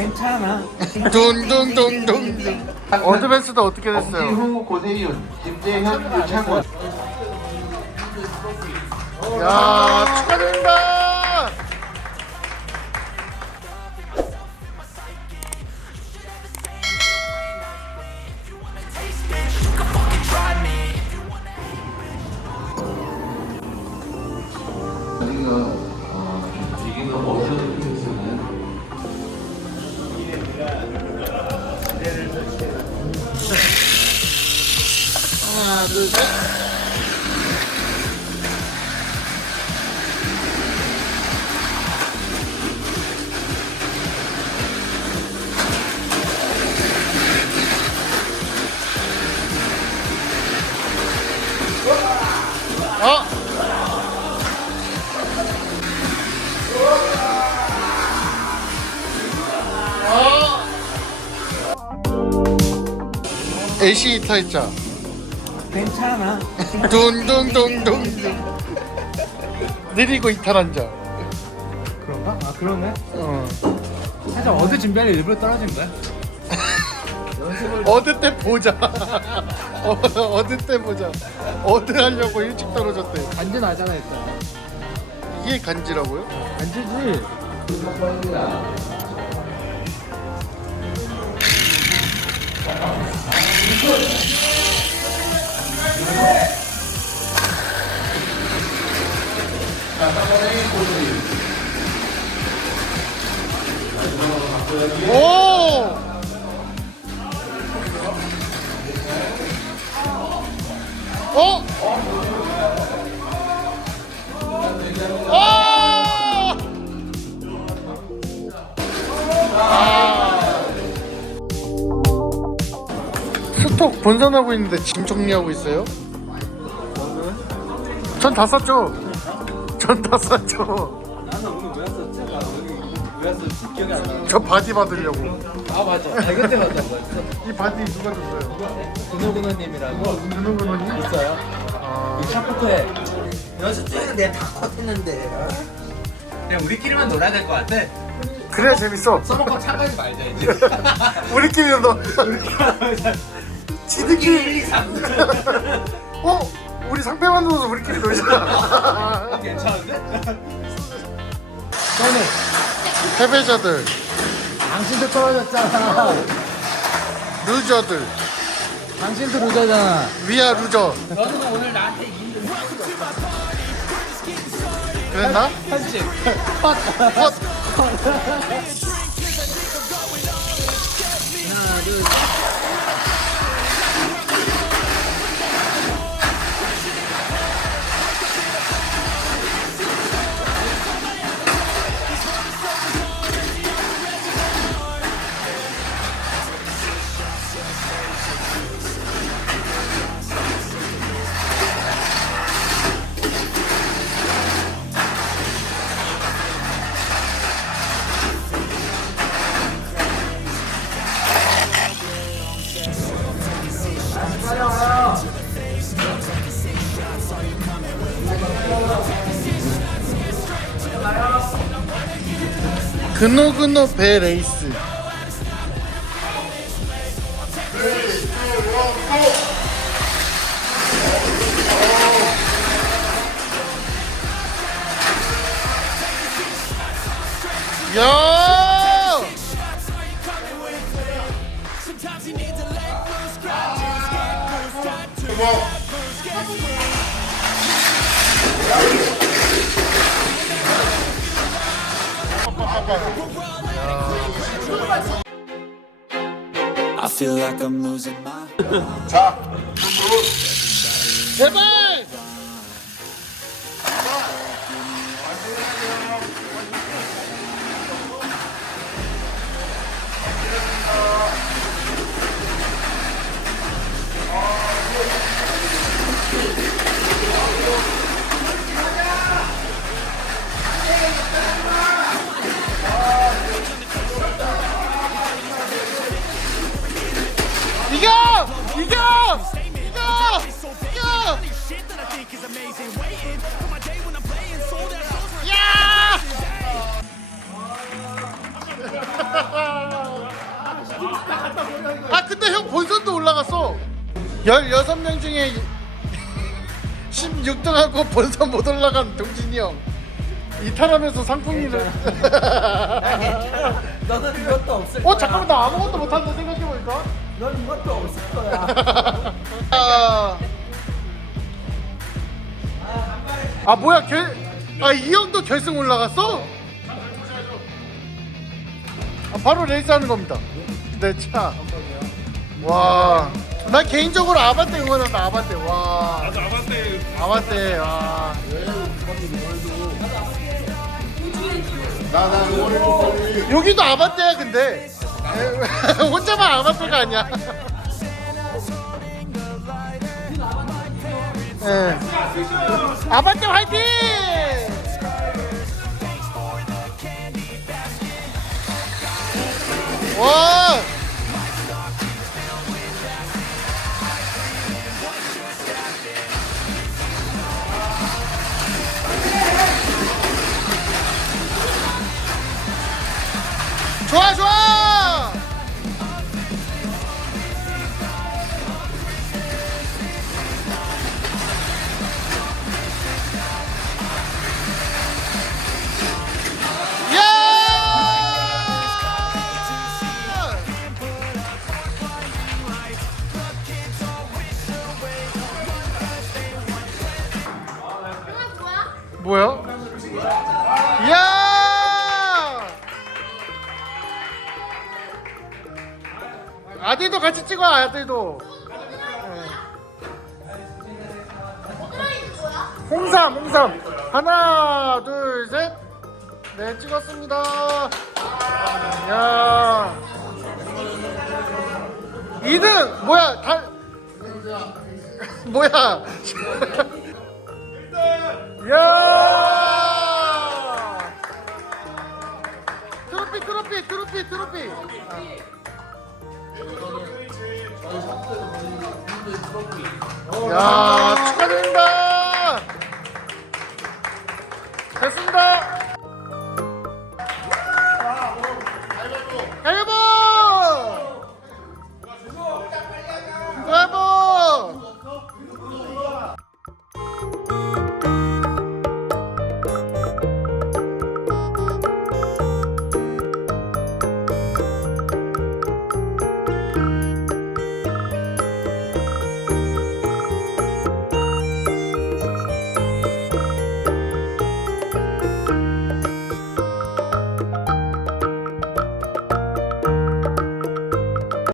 괜찮아. 둥둥둥둥둥. 어드밴스도 어떻게 됐어요? 김지후, 고세윤, 김재현, 유창원. 야 축하드립니다. 하나 둘 셋. 어? AC 타입자 괜찮아. 둥둥둥둥둥 느리고 이탈한 자 그런가? 아 그러네. 어. 살짝 어제 준비할 일부러 떨어진 거야? 어드 때 보자 어, 어드 때 보자 어드 하려고 일찍 떨어졌대 완전 하잖아 일단. 이게 간지라고요? 안지지. 오! 어? 아! 아! 스톡 본선하고 있는데 짐 정리하고 있어요? 전다 쌌죠. 전다 쌌죠. 왜 왔었지? 기억이 안 나. 저 바지 받으려고. 아 맞아. 아, 그때 거였어. 이 바지 누가 줬어요? 근호근호님이라고 누누 누누니? 있어요. 아, 이 샤프트에 여기서 쭉 내가 다 컷했는데 그냥 우리끼리만 놀아야 될 것 같아. 그래야 재밌어. 써먹고 참가하지 말자 이제. 우리끼리 너 지들끼리 1, 2, 3. 어? 우리 상패 만들어서 우리끼리 놀자. 괜찮은데? 너는 패배자들, 당신도 떨어졌잖아. 루저들, 당신도 루저잖아. 위아 루저. 너는 오늘 나한테 이긴 그랬나? 편집. 헛. 하나 둘. 그노그노 배 레이스. 야! I feel like I'm losing my 제 이겨! 이겨! 이겨! 야! 아 근데 형 본선도 올라갔어 16명 중에 16등하고 본선 못 올라간 동진이 형 이탈하면서 상품이를 너는 이것도 없을 어 잠깐만 나 아무것도 못한다 생각해보니까 넌 이것도 없을 거야. 아, 아 뭐야 결 아이 형도 결승 올라갔어? 아, 바로 레이스하는 겁니다. 내 차. 와, 나 개인적으로 아반떼 응원한다. 아반떼. 와. 나도 아반떼. 아반떼. 와. 여기도 아반떼야 근데 에, 혼자만 아반떼가 아니야. 예. 아반떼 화이팅! 와! 아들도 같이 찍어 아들도. 홍삼 홍삼 하나 둘 셋. 네 찍었습니다. 야. 2등 뭐야 다 뭐야? 야! 트로피 트로피 트로피 트로피. 그 야 축하드립니다. 됐습니다. 음.